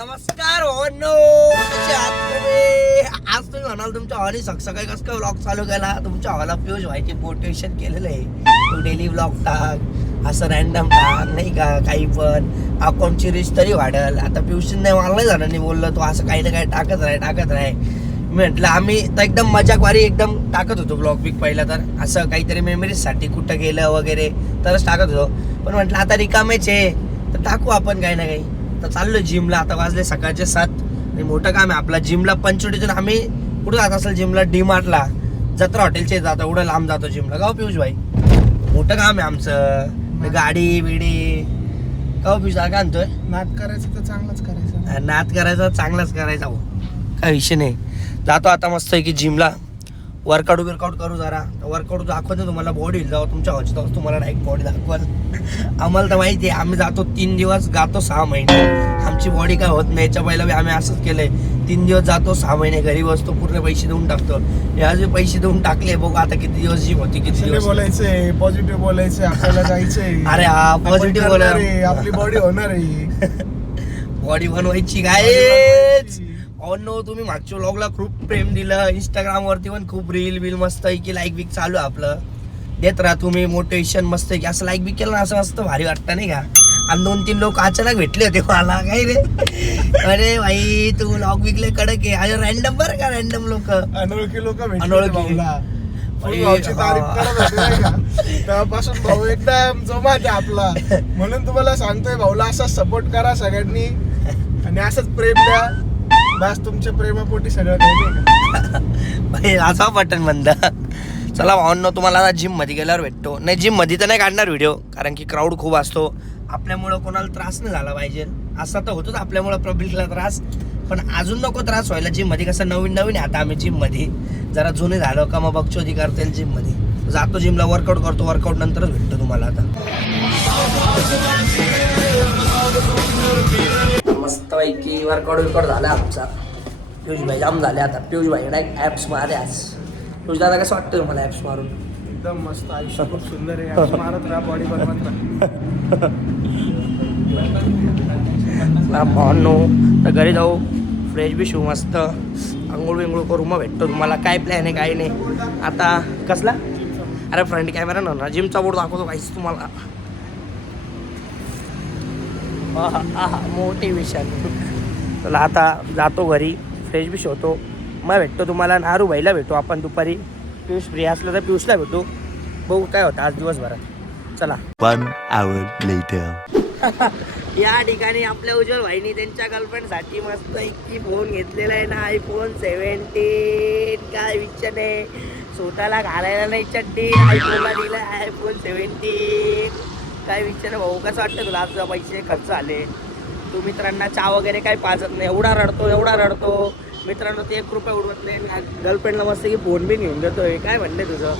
नमस्कार भावांनो, कसे आहात तुम्ही? आज तुम्ही म्हणाल तुमच्या हॉली सकाळी कसं काय व्लॉग चालू केला. तुमच्या हॉला फ्यूज व्हायचे मोटिवेशन केलेलं आहे. तू डेली व्लॉग टाक, असं रॅन्डम टाक, नाही का, काही पण अकाउंटची रिच तरी वाढेल. आता पियुषने नाही, मला नाही झालं नाही बोललं, तू असं काही ना काही टाकत राह. मी म्हटलं आम्ही तर एकदम मजाकवारी एकदम टाकत होतो ब्लॉग बिग पहिला, तर असं काहीतरी मेमरीजसाठी कुठं गेलं वगैरे तरच टाकत होतो. पण म्हटलं आता रिकामेच आहे तर टाकू आपण काही ना काही. तर चाललोय जिमला. आता वाजले सकाळचे 7 आणि मोठं काम आहे आपला जिमला. पंचवटीतून आम्ही कुठं जात असेल जिमला? डीमार्टला, जत्रा हॉटेलचे जातो. एवढं लांब जातो जिमला. गाव पियुष भाई, मोठं काम आहे आमचं. गाडी बिडी गाव पियुष काय आणतोय. नाद करायचं तर चांगलंच करायचं. नाद करायचा चांगलाच करायचा हो, काय विषय नाही. जातो आता मस्त आहे की जिमला. वर्कआउट करू जरा. वर्कआउट दाखवतो तुम्हाला. बॉडी जाऊ तुमच्या हॉच तुम्हाला डायरेक्ट बॉडी दाखवाल. आम्हाला तर माहिती आहे, आम्ही जातो 3 दिवस, गातो 6 महिने. आमची बॉडी काय होत नाही. याच्या पहिला आम्ही असंच केलंय. 3 दिवस जातो, 6 महिने घरी बसतो, पूर्ण पैसे देऊन टाकतो. याचे पैसे देऊन टाकले, बघू आता किती दिवस जिम होती, किती दिवस बोलायचंय, पॉझिटिव्ह बोलायचंय, आपल्याला जायचंय. अरे हा पॉझिटिव्ह बोला. आपली बॉडी होणार आहे. बॉडी बनवायची काय. नो, तुम्ही मागच्या व्लॉगला खूप प्रेम दिलं. इंस्टाग्राम वरती पण खूप रील बिल मस्त आहे की लाईक बिक चालू आहे आपलं. देत राहा तुम्ही मोटिवेशन. मस्त आहे की असं लाईक बिक केलं ना, असं मस्त भारी वाटतं नाही का. आणि 2-3 लोक अचानक भेटले होते मला. काय रे, अरे भाई तू व्लॉग विकले कडक आहे. अरे रॅन्डम बरं का, रॅन्डम लोक, अनोळखी लोक अनोळखी. तारीफ करत होते. तेव्हापासून भाऊ एकदम जोमात आहे आपला. म्हणून तुम्हाला सांगतोय, भाऊला असाच सपोर्ट करा सगळ्यांनी आणि असंच प्रेम द्या. बस तुमच्या प्रेमापोटी सगळं काही. असा बटन बंद. चला भावांनो, तुम्हाला आता जिम मध्ये गेल्यावर भेटतो. नाही, जिम मध्ये तर नाही काढणार व्हिडिओ, कारण की क्राऊड खूप असतो. आपल्यामुळं कोणाला त्रास नाही झाला पाहिजे. असा तर होतोच आपल्यामुळं पब्लिकला त्रास, पण अजून नको त्रास व्हायला. जिम मध्ये कसं नवीन आहे आता आम्ही जिम मध्ये. जरा जुने झालं का मग बगचोदी करता येईल जिम मध्ये. जातो जिमला, वर्कआउट करतो. वर्कआउट नंतरच भेटतो तुम्हाला. आता मस्त पैकी वर्कआउट झाला आमचा. पियुष भाई जाम झाले आता. पियुष भाई डायरेक्ट ॲप्स मारले आज. पियुष दादा कसं वाटतं मला ॲप्स मारून? एकदम मस्त. आयुष्य खूप सुंदर आहे. मारत राहा, बॉडी बनवत भावांनो, तर घरी जाऊ, फ्रेश बी शिव, मस्त आंघोळ बिंघोळ करू, मग भेटतो तुम्हाला. काय प्लॅन आहे काही नाही आता. कसला? अरे फ्रंट कॅमेरा ना, जिमचा बोर्ड दाखवतो काहीच तुम्हाला. मोटिवेशन. चला आता जातो घरी, फ्रेश बी होतो, मग भेटतो तुम्हाला. नारू भाईला भेटू आपण दुपारी. पियुष फ्री असलं तर पियुषला भेटू. बघू काय होतं आज दिवसभरात. चला. 1 hour later. या ठिकाणी आपल्या उज्ज्वल भाईनी त्यांच्या गर्लफ्रेंडसाठी मस्त इतकी फोन घेतलेला आहे ना, iPhone 17. काय विचार नाही, स्वतःला घालायला नाही चड्डी, आयफोनला दिला iPhone 17. काय विचार भाऊ, कसं वाटतं तुला? आज पैसे खर्च आले. तू मित्रांना चहा वगैरे काही पाजत नाही, एवढा रडतो. मित्रांनो ते 1 रुपया उडवत नाही. गर्लफ्रेंडला मस्त की फोन बी घेऊन देतोय. काय म्हणणे तुझं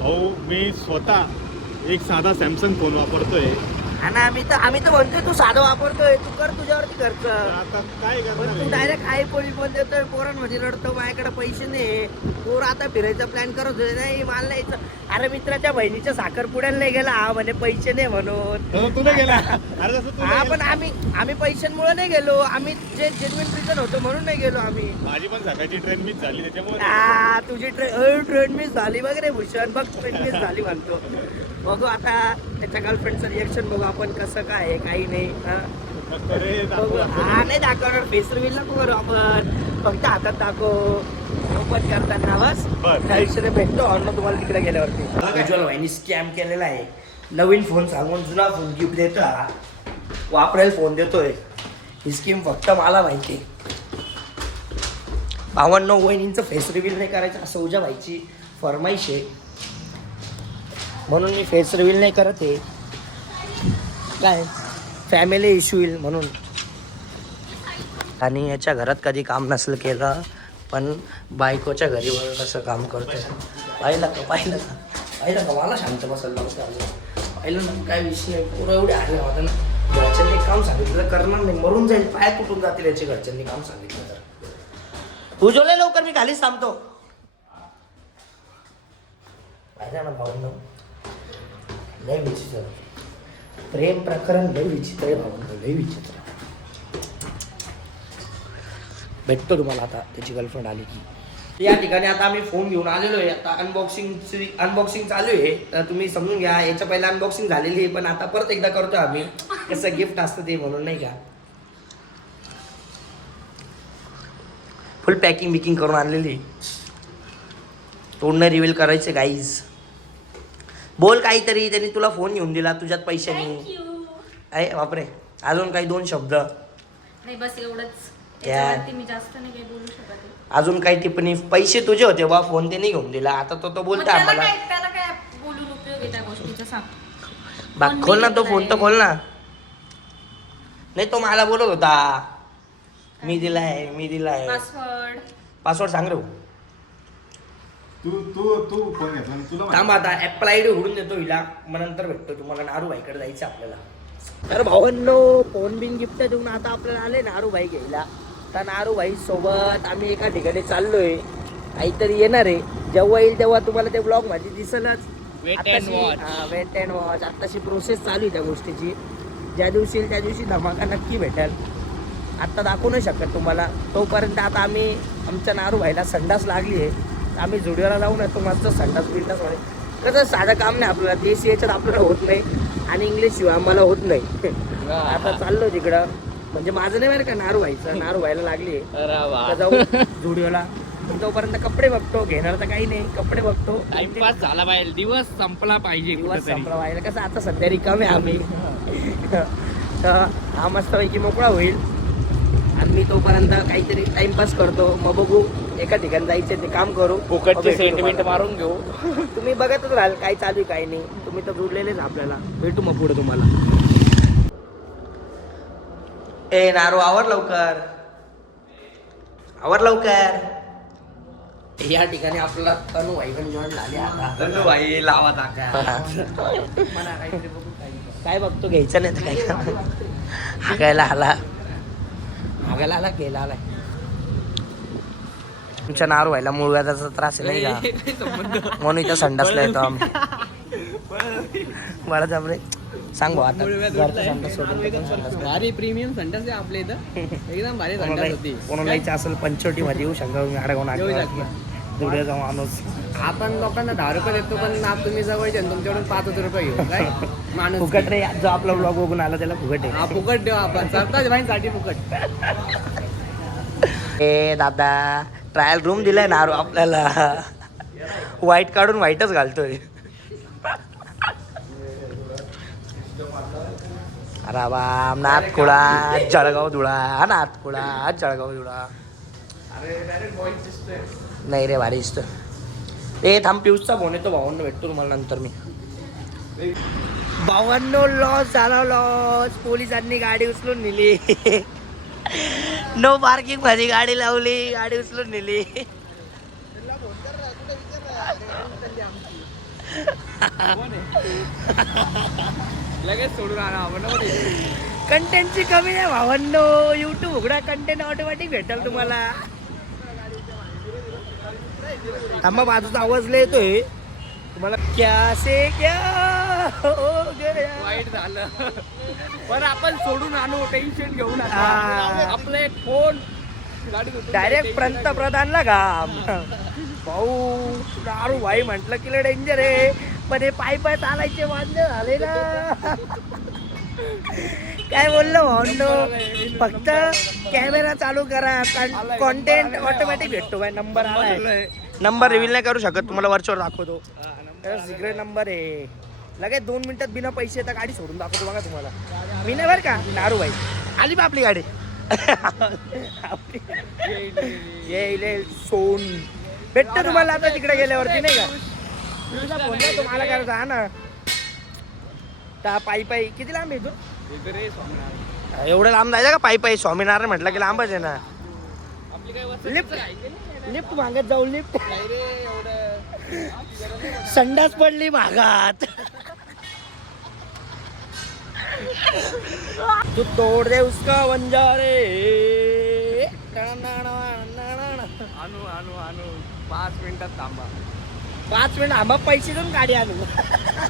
भाऊ? मी स्वतः एक साधा सॅमसंग फोन वापरतोय. आणि आम्ही तर म्हणतोय तू साधं वापरतोय, तू कर तुझ्यावरती खर्च. आता काय पण करणार तू आहे? डायरेक्ट iPhone फोन देतोय, पोरांमध्ये रडतो, माझ्याकडे पैसे नाही. पोर आता फिरायचा प्लॅन करत होते, नाही मला यायचं. अरे मित्राच्या बहिणीच्या साखरपुड्याला नाही गेला हा, म्हणे पैसे नाही म्हणून. तसं तू नाही गेला. अरे तसं तू हा, नाही पण गेला. आम्ही पैशांमुळे नाही गेलो. आम्ही जे जेन्युइन रिझन होतो म्हणून नाही गेलो आम्ही. माझी पण सकाळची ट्रेन मिस झाली त्याच्यामुळे. तुझी ट्रेन मिस झाली बघ रे भूषण, बघ ट्रेन मिस झाली म्हणतो. बघू आता त्याच्या गर्लफ्रेंडचं रिएक्शन बघू आपण, कसं काय आहे काही नाही. अरे बघू. हा नाही दाखवणार, फेस रिव्हील नको करू आपण, फक्त हातात दाखव ओपन करताना. बस बरं. काही विषय भेटतो ऑन तुम्हाला तिकडे गेल्यावरती. उज्ज्वल भाईनी स्कॅम केलेला आहे. नवीन फोन सांगून जुना फोन गिफ्ट देतो. हा वापरायला फोन देतोय. ही स्कीम फक्त मला माहिती. 52 वहिनींचं फेस रिव्हील नाही करायचं असं उज्या भाईची फरमाईश आहे, म्हणून मी फेस रिव्हील नाही करत आहे. काय फॅमिली इश्यू येईल म्हणून. आणि याच्या घरात कधी काम नसलं केलं, पण बायकोच्या घरी बघा कसं काम करतोय. पाहिलं का मला शांत बसायला लागतं. पाहिलं ना काय विषय नाही. पुरं एवढे आले होता ना. घरच्यांनी काम सांगितलं करणार नाही, मरून जाईल, पाय तुटून जातील याचे घरच्यांनी काम सांगितलं तर. उज्ज्वल लवकर, मी खालीच थांबतो. पाहिलं ना भाऊ, लय विचित्र प्रेम प्रकरण, लय विचित्र आहे भाऊ, लय विचित्र. भेटतो तुम्हाला आता त्याची गर्लफ्रेंड आली की. या ठिकाणी आता आम्ही फोन घेऊन आलेलो आहे. आता अनबॉक्सिंग चालू आहे. तर तुम्ही समजून घ्या, याच्या पहिला अनबॉक्सिंग झालेली आहे, पण आता परत एकदा करतो आम्ही. कसं गिफ्ट असतं ते म्हणून नाही का. फुल पॅकिंग बिकिंग करून आणलेली. तोंड रिव्हील करायचे गाईज. बोल काहीतरी. त्यांनी तुला फोन घेऊन दिला तुझ्यात पैशानी. आहे बापरे. अजून काही 2 शब्द. नाही बस एवढंच. त्याच्यावरती मी जास्त नाही काही बोलू शकत आहे. अजून काही टिप्पणी. पैसे तुझे होते बा, फोन त्यांनी घेऊन दिला. आता तो मग बोलता त्याला आम्हाला. त्याला काय बोलून उपयोग आहे त्या गोष्टीचा सांग. बाग खोल ना तो फोन तर खोल ना. नाही तो मला बोलत होता मी दिलाय. पासवर्ड सांग रे भाऊ. तू फोन घेतला आणि तुला थांब आता ऍपल आयडी उघडून देतो हिला, मग नंतर भेटतो तुम्हाला. नारूभाईकडे जायचं आपल्याला. तर भावांनो, फोन बिन गिफ्ट देऊन आता आपल्याला आले नारूभाई घ्यायला. तर नारूभाई सोबत आम्ही एका ठिकाणी चाललोय. काहीतरी येणार आहे. जेव्हा येईल तेव्हा तुम्हाला ते ब्लॉग मध्ये दिसेलच. Wait and watch. आताशी प्रोसेस चालू आहे त्या गोष्टीची. ज्या दिवशी येईल त्या दिवशी धमाका नक्की भेटेल. आत्ता दाखवू नाही शकत तुम्हाला. तोपर्यंत आता आम्ही आमच्या नारूभाईला संडास लागली आहे. आम्ही जुडिओला लावून येतो मस्त संडास बिंडास मध्ये. कसं साधं काम नाही आपल्याला. देशी याच्यात आपल्याला होत नाही आणि इंग्लिश शिवाय आम्हाला होत नाही. आता चाललो तिकडं. म्हणजे माझं नाही बरं का, नारूभाईचं. नारूभाईला लागली आहे. जाऊ जुडिओला. तोपर्यंत कपडे बघतो. घेणार तर काही नाही, कपडे बघतो. टाइमपास झाला पाहिजे. दिवस संपला पाहिजे. दिवस संपला व्हायला. कसं आता सध्या रिकामे आम्ही. तर हा मस्तपैकी मोकळा होईल आणि मी तोपर्यंत काहीतरी टाइमपास करतो. मग बघू एका ठिकाणी जायचं ते काम करू. फुकटचे सेंटिमेंट मारून घेऊ. तुम्ही बघतच राहाल काय चालू आहे काय नाही. तुम्ही तर जुळलेलेच आपल्याला. भेटू मग पुढे तुम्हाला. ए नारू आवर लवकर. आवर लवकर. या ठिकाणी आपल्याला तनू भाई पण जॉईन झाले आता. तनु भाई लावा टाका. काय बघतो घ्यायचं नाही तर काय. हागायला आला गेला आलाय. तुमच्या नारू व्हायला मूळ व्याजाचा त्रास आहे नाही का, म्हणून इथं संडासला येतो आम्ही. मला जमले सांग भाऊ आता. घरचा संडास सोडून तिथून संडास करा. भारी प्रीमियम संडास आहे आपल्या इथं. एकदम भारी संडास होती. कोणाला यायचं असेल पंचवटी मध्ये येऊ शकता तुम्ही. अडगाव जुडिओचा माणूस. आपण लोकांना 10 रुपये देतो, पण आप तुम्ही जवळचे तुमच्याकडून 5,000 रुपये घेऊ काय माणूस. फुकट रे. जो आपला ब्लॉग बघून आला त्याला फुकट आहे. हा फुकट देऊ आपण. सरताज भाईंसाठी फुकट. ए दादा, ट्रायल रूम दिलाय नारू आपल्याला. व्हाईट काढून व्हाईटच घालतोय. राम नाथकुळा जळगाव धुळा. नाथकुळा जळगाव धुळा. नाही रे भारी दिसतो. ए थांब, पिऊसचा फोन येतो. भावांना भेटतो तुम्हाला नंतर मी. भावांनो लॉस झाला. लॉस. पोलिसांनी गाडी उचलून नेली. नो पार्किंग मध्ये गाडी लावली. गाडी उचलून नेली. लगेच सोडून आणा आपण. कंटेंटची कमी आहे भावांनो. युट्यूब उघडा, कंटेंट ऑटोमॅटिक भेटेल तुम्हाला. थांबा, बाजूचा आवाज लय येतोय तुम्हाला. क्या से क्या हो गया. वाईट झालं, पण आपण सोडून आणू. टेन्शन घेऊ नका. हा. आपले फोन गाडी डायरेक्ट पंतप्रधानला घाम. भाऊ नारू भाई म्हटलं की लय डेंजर आहे, पण हे पाय चालायचे वांदे झाले ना. काय बोललो भाऊ. फक्त कॅमेरा चालू करा. कॉन्टेंट ऑटोमॅटिक भेटतो. बाय नंबर आलाय. नंबर रिव्हील नाही करू शकत तुम्हाला. वरच्यावर दाखवतो. सिक्रेट नंबर आहे. लगेच 2 मिनिटात बिना पैसे तर गाडी सोडून दाखवतो बघा तुम्हाला. मी नाही बरं का. नारू भाई आली बा आपली गाडी. येईल सोन भेटतं तुम्हाला आता तिकडे गेल्यावरती नाही का. तुझा फोन आहे तुम्हाला करायचा. हा ना. त्या पायी किती लांब आहे तू. एवढं लांब जायचं का पायी. स्वामीनारायण म्हटलं की लांबच आहे ना. लिफ्ट मागत जाऊ. लिफ्ट. संडास पडली मागात. तू तोड दे उसका वंजारे. आणू 5 मिनिटात थांबा. 5 मिनिट आम्हा पैसे देऊन गाडी आणू.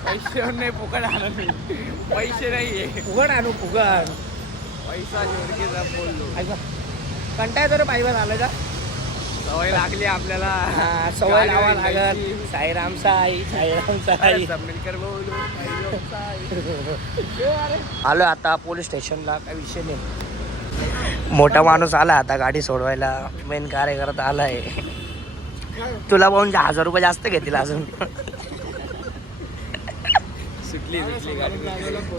पैसे नाही, फुकट आणू. पैसे नाहीये. फुगड आणू. फुगड पैसा बोललो. कंटाळा येतो रे पायीवर आलं का सवय लागली आपल्याला. सवय गाडी लावा जायची. लागत. साईराम साई साईराम साई. मिलकर बोलू. आलो आता पोलीस स्टेशनला, काय विषय नाही. मोठा माणूस आला आता गाडी सोडवायला, मेन कार्यकर्ता आलाय. तुला पाहून 1000 रुपये जास्त घेतील अजून.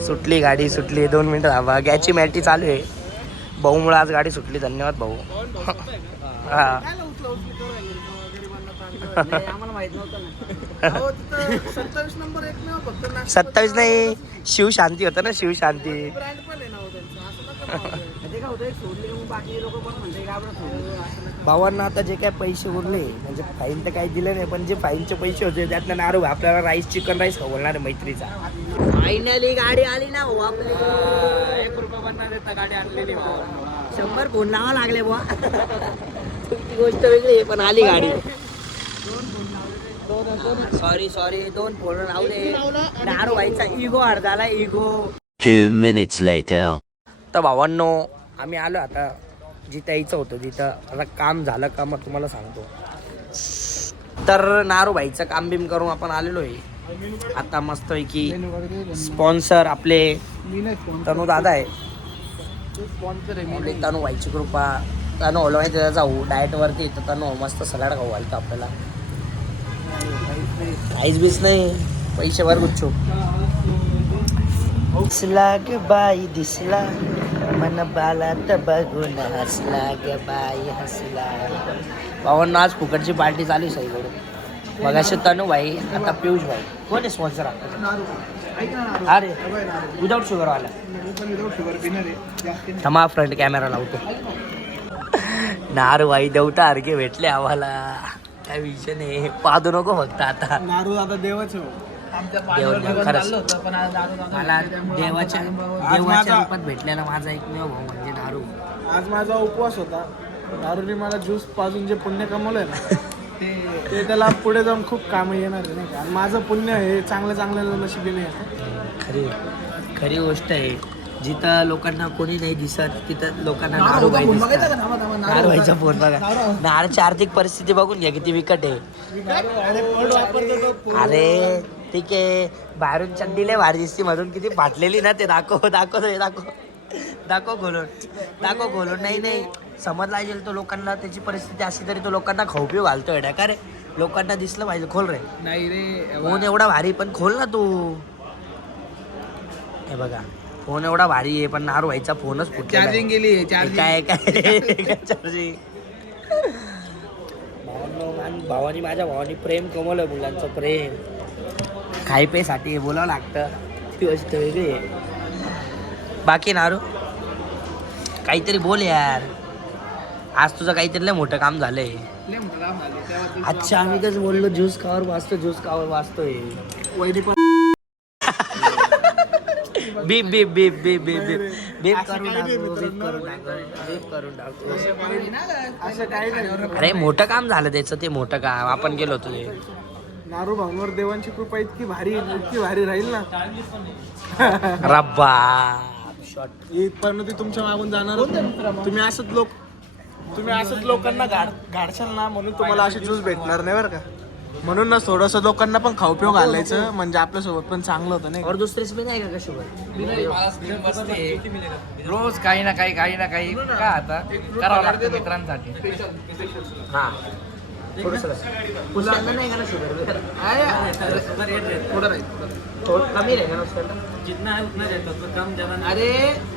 सुटली गाडी सुटली. 2 मिनिटं थांबा, गॅसची मॅटी चालू आहे. भाऊमुळे आज गाडी सुटली. धन्यवाद भाऊ. हा आम्हाला माहित नव्हतं ना. 27 नंबर एक नाव फक्त नाश्ता 27 नाही, शिवशांती होतं ना, शिवशांती. ब्रँड पण आहे नाव त्यांचं, असं नका नाव द्यायला. ते काय होतं, एक सोडले मग बाकी लोक पण म्हणते का आपलं सोडलं. भावांना आता जे काय पैसे उरले, म्हणजे फाईन तर काही दिले नाही, पण जे फाईनचे पैसे होते त्यातनं नारू आपल्याला राईस, चिकन राईस खवळणार आहे मैत्रीचा. फायनली गाडी आली ना हो आपली. 1 रुपया बनणार देता गाडी आणलेली. 100 फोन लावा लागले बुवा. ती गोष्ट वेगळी आहे, पण आली गाडी. सॉरी 2 फोन लावले. नारू व्हायचा इगो अर्धाला इगो. 2 minutes later. तर भावांनो, आम्ही आलो आता जिथं यायचं होतं तिथं. आता काम झालं का मग तुम्हाला सांगतो. तर नारूबाईचं काम बिम करून आपण आलेलो आहे आता मस्तपैकी. स्पॉन्सर आपले तनू दादा आहे. आपली तनू व्हायची कृपा. तनू ओला माहिती त्याचा जाऊ डाएटवरती, तर तनू मस्त सलाड खाऊ घालतो आपल्याला. काहीच बीच नाही, पैशावर गुच्छो. दिसला ग बाई दिसला, मन बाला तर बघून हसला ग बाई हसला. भावांना आज फुकटची पार्टी चालू आहे सगळीकडे. मग असे तनू भाई, आता पियुष भाई. कोण आहे स्पॉन्सर आपला? अरे विदाउट शुगर वाला. थांबा फ्रंट कॅमेरा लावतो. नारू भाई देवता सारखे भेटले आम्हाला, काय विषय नाही. पाहू नको फक्त आता. नारू आता देवाच हो. देव खरंच मला देवाच्या रूपात भेटलेला माझा एकमेव भाऊ म्हणजे नारू. आज माझा उपवास होता. नारूने मला ज्यूस पाजून जे पुण्य कमवलंय ना, ते त्याला पुढे जाऊन खूप कामं येणार आहे नाही का. आणि माझं पुण्य हे चांगल्या नशिबी नाही येतं. खरी गोष्ट आहे. जिथं लोकांना कोणी नाही दिसत तिथं लोकांना नारू बाई दिसतात. नारू बाईचा फोन बघा. नारूची आर्थिक परिस्थिती बघून घ्या किती विकट आहे. अरे ठीक आहे, बाहेरून चड्डीले भारी दिसती, मधून किती फाटलेली ना. ते दाखव खोलून. नाही समजला पाहिजे तो लोकांना. त्याची परिस्थिती अशी तरी तो लोकांना खाऊ पिऊ घालतोय का रे. लोकांना दिसलं पाहिजे. खोल रे. नाही रे, फोन एवढा भारी पण खोल ना तू. हे बघा फोन एवढा भारी आहे पण नारू व्हायचा फोनच फुटला. चार्जिंग गेली. काय चार्जिंग. भावानी माझ्या भावानी प्रेम कमवलं. मुलांचं प्रेम खाय पेसाठी बोलावं लागतं, ती गोष्ट वेगळी आहे. बाकी नारू काहीतरी बोल यार. आज तुझं काहीतरी लय मोठं काम झालंय. अच्छा आम्ही कसं बोललो ज्यूस कावर वाचतोय. वैरी पण बीप बीप बीप बीप बीप बीप बीप करून टाकतो. असं काही नाही. अरे मोठं काम झालं त्याचं. ते मोठं काम आपण गेलो होतो ते. नारू भाऊंवर देवांची कृपा इतकी भारी राहील ना. रब्बा शॉट इथपर्यंत ती तुमच्या मागून जाणार. तुम्ही असंच लोकांना गाडशाल ना, म्हणून तुम्हाला असे ज्यूस भेटणार नाही बरं का. म्हणून ना थोडंसं लोकांना पण खाऊ पिऊ घालायचं, म्हणजे आपल्यासोबत पण चांगलं होतं नाही. और दुसरीच मी नाही का कशोबत. रोज काही ना काही काय आता करावं लागतं मित्रांसाठी. हा पुस्तकांना नाही का ना शुगर. कमी रे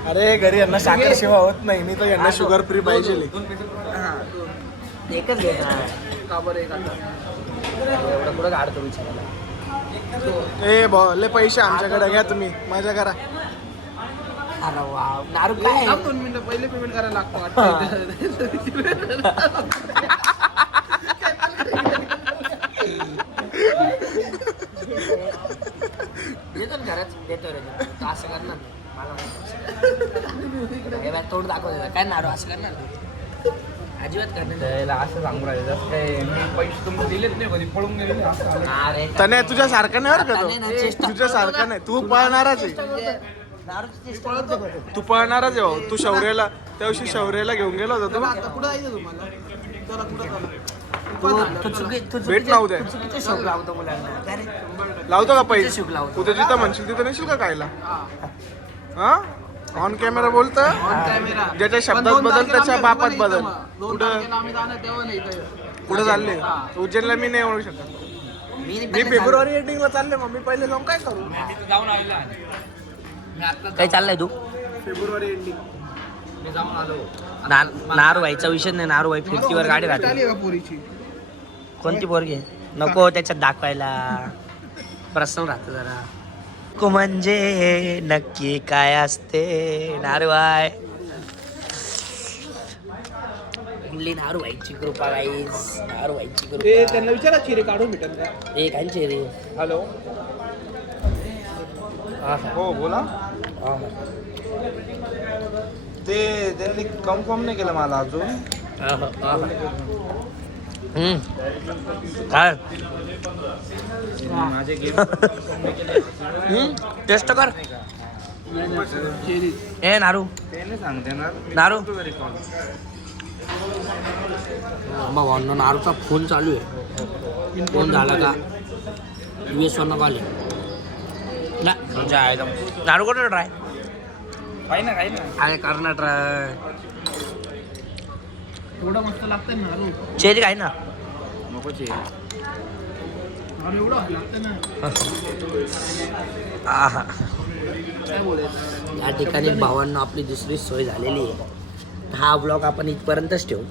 अरे घरी यांना साखर शिवा होत नाही, मी तर यांना शुगर फ्री पाहिजे. एकच घेणार एवढं पुढं काढतो विचारायला. ए भाऊ लय पैसे आमच्याकडे घ्या, तुम्ही मजा करा. अरे वा नारू काय 2 मिनिटं पहिले पेमेंट करायला लागतो. देतो ना घरात. देतो रे तू असं करणार मला माहिती. तोंड दाखवतो काय नारू असं करणार अजिबात करणार. असं सांगू राहिले काय मी पैसे तुमचे दिलेच नाही, कधी पळून गेले. अरे तने तुझ्यासारखा नाही बरं का तो. तुझ्यासारखा नाही, तू पळणारच आहे. तू पळणारच आहे भाऊ. तू शौर्याला त्या दिवशी शौर्याला घेऊन गेलो होतो तू. भेट लावू दे. चुकीचे शौक लावतो मुलांना. काय रे? लावतो का पहिले शुक लावतो. उद्या जिथं म्हणशील तिथं नेशील का खायला? हा ऑन कॅमेरा बोलत ज्याच्या शब्दात बदल त्याच्या बापात बदल. कुठं चालले उज्जैनला? मी नाही म्हणू शकत. मी फेब्रुवारी एंडिंगला चालले. मग मी पहिले जाऊन काय करू? काय चाललंय तू? फेब्रुवारी एंडिंग नारू व्हायचा विषय नाही. नारू व्हाई फिरतीवर गाडी राहते. आली का पोरीची? कोणती पोरगी? नको त्याच्यात दाखवायला. प्रश्न राहतो जरा. को म्हणजे नक्की काय असते? नारू आहे नारू व्हायची कृपा गाईस. नारू व्हायची कृपा. त्यांना विचारा चिरे काढून भेटेल का? एक आहे रे. हॅलो हो बोला. ते त्यांनी कम नाही केलं मला अजून. काय टेस्ट कर. ए नारू नारू भावांना नारूचा फोन चालू आहे. फोन झाला का US वरनं कॉल आहे ना. नारू कुठं ट्राय काही ना आहे करणार ट्राय. एवढं मस्त लागतं ना. चेरी काय ना नको एवढं लागतं ना. आहा. काय बोलायचं? या ठिकाणी भावांना आपली दुसरी सोय झालेली आहे. हा ब्लॉग आपण इथपर्यंतच ठेवू.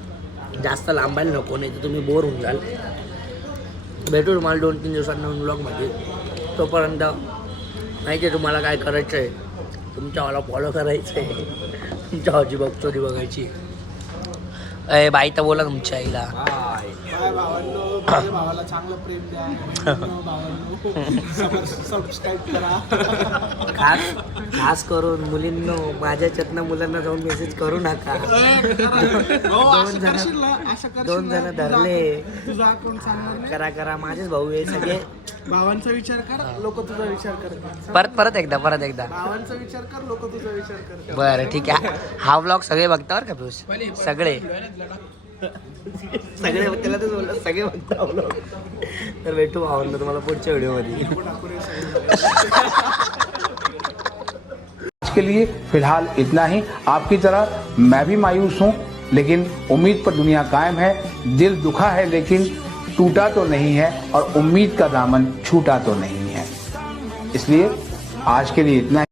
जास्त लांबायला नको, नाही तर तुम्ही बोर होऊन जाल. भेटू तुम्हाला 2-3 दिवसांना ब्लॉगमध्ये. तोपर्यंत माहिती आहे तुम्हाला काय करायचं आहे. तुमच्या मला फॉलो करायचं आहे. तुमच्या आजी बघचोरी बघायची. अय बाई तर बोला तुमच्या आईला. काय भावांनो, माझ्या भावाला चांगलं प्रेम द्या. भावांनो सबस्क्राईब करा. खास करून मुलींनो माझ्याच्यातनं मुलांना जाऊन मेसेज करू नका. दोन जण धरले. तुझा अकाउंट सांगणार नाही. करा माझेच भाऊ आहे सगळे. भावांचा विचार कर, लोक तुझा विचार कर. परत एकदा भावांचा विचार कर, लोक तुझा विचार कर. बरं ठीक आहे. हा ब्लॉग सगळे बघता बरं का पियुष. सगळे त्याला तेच बोललं, सगळे बघता ब्लॉग. तर भेटू भावांना तुम्हाला पुढच्या व्हिडिओमध्ये. आज के लिए फिलहाल इतना ही. आपकी तरह मैं भी मायूस हूँ, लेकिन उम्मीद पर दुनिया कायम है. दिल दुखा है लेकिन टूटा तो नहीं है, और उम्मीद का दामन छूटा तो नहीं है. इसलिए आज के लिए इतना ही.